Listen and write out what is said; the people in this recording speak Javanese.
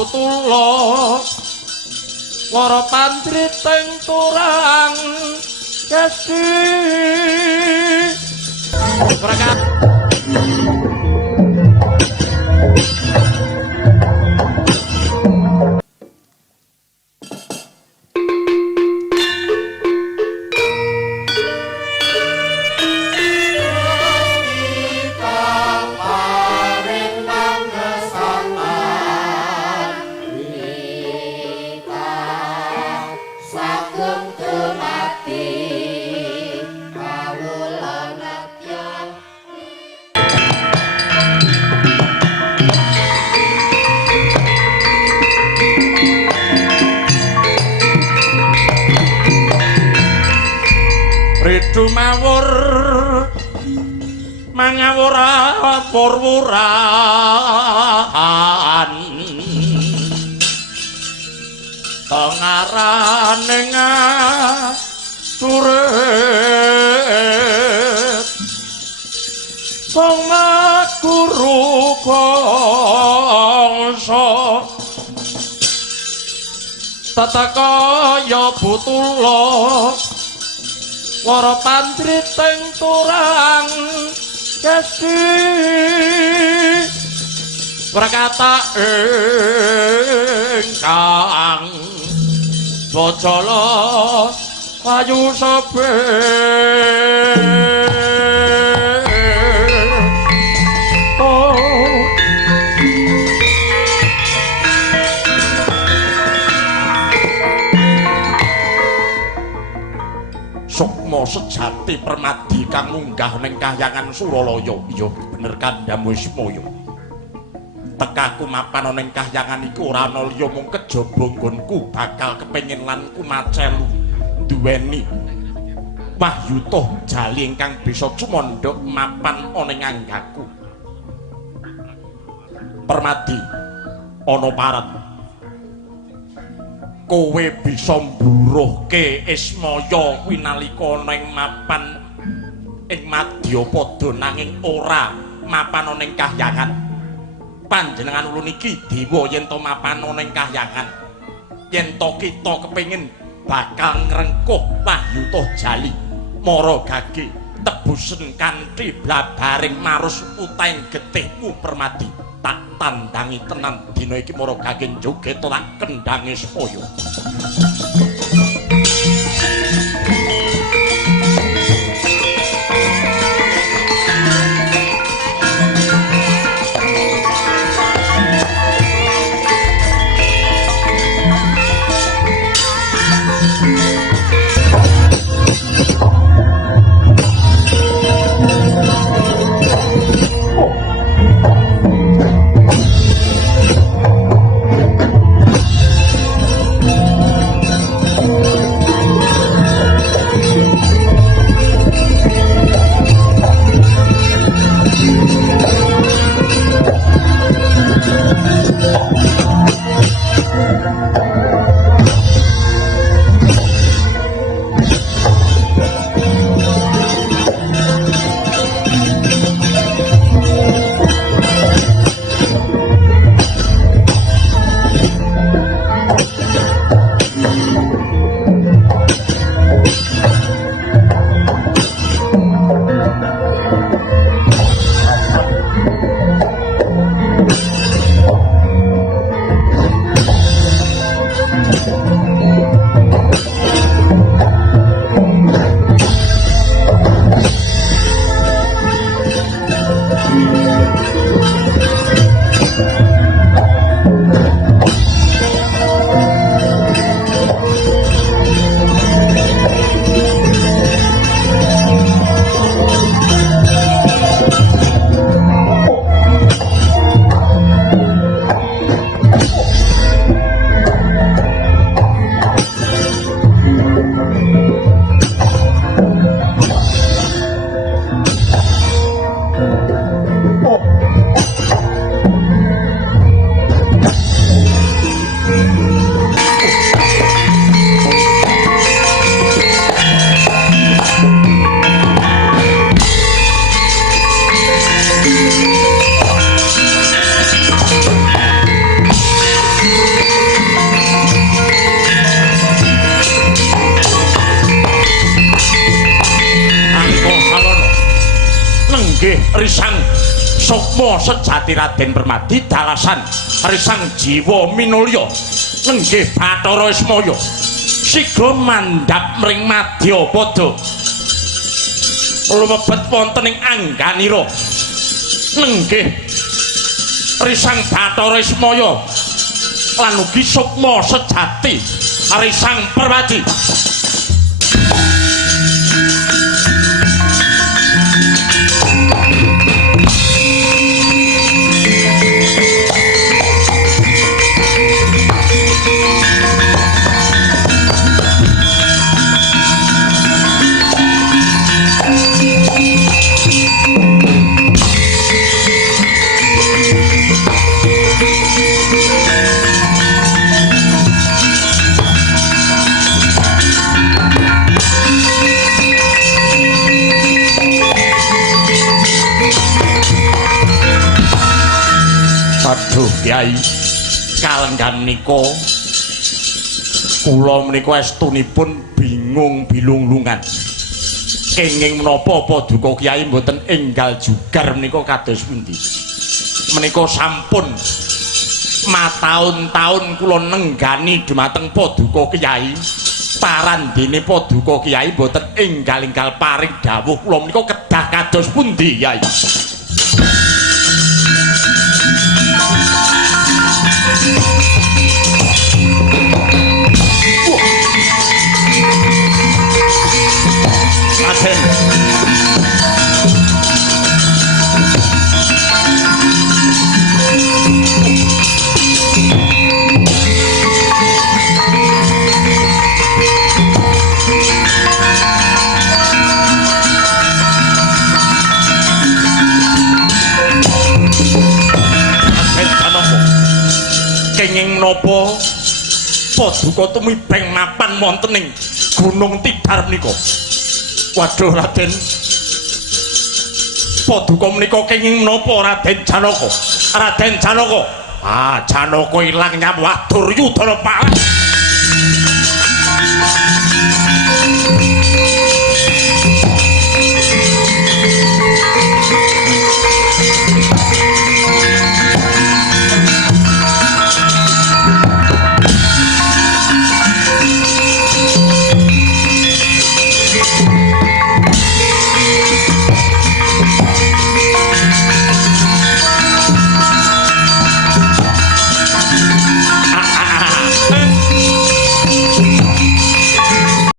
Tulo wara pantriting turang Gusti Prakat Dumawur mangawura purwuran tengaraning curit song guru kongso tataka ya butulo wara pantriting turang Gusti prakata ingkang bojala ayu sebe sukma sejati permadi kang munggah ning kahyangan Suralaya. Iya bener Kandham Wismaya. Tekaku mapan ning kahyangan iku ora ana liya mung kejaba nggonku bakal kepengin lan kumacelu duweni wahyutuh jali ingkang bisa cumandha mapan ana ing anggaku. Permadi ana parat kowe bisa mburuhke Ismaya winalika ning mapan ing Madyapada nanging ora mapan ning kahyangan. Panjenengan ulun iki dewa yen to mapan ning kahyangan. Yen to kita kepengin bakal ngrengkuh wahyutuh jali mara gage tebusen kanthi blabaring marus utaing getihmu Permadi. Tak tandangi tenan dina iki mara gage joget tak kendhange supaya risang sukma sejati Raden Permadi dalasan risang jiwa minulya nenggih Bathara Ismaya siga mandhap mring Madyapada lumebet wonten ing angganira nenggih risang Bathara Ismaya lan ugi sukma sejati risang Permadi. Aduh Kyai kalenggan menika kula menika estunipun bingung bilung-lungan kenging menapa Paduka Kyai mboten enggal jugar menika kados pundi menika sampun mataun-taun kula nenggani dumateng Paduka Kyai parandene Paduka Kyai mboten enggal-enggal paring dawuh kula menika kedah kados pundi Kyai. Raden kenging napa Paduka tumibeng mapan wonten ing Gunung Tidar menika. Waduh Raden Paduka menika kenging menapa Raden Janaka? Raden Janaka. Ah, Janaka ilang nyawah Duryudana Palas.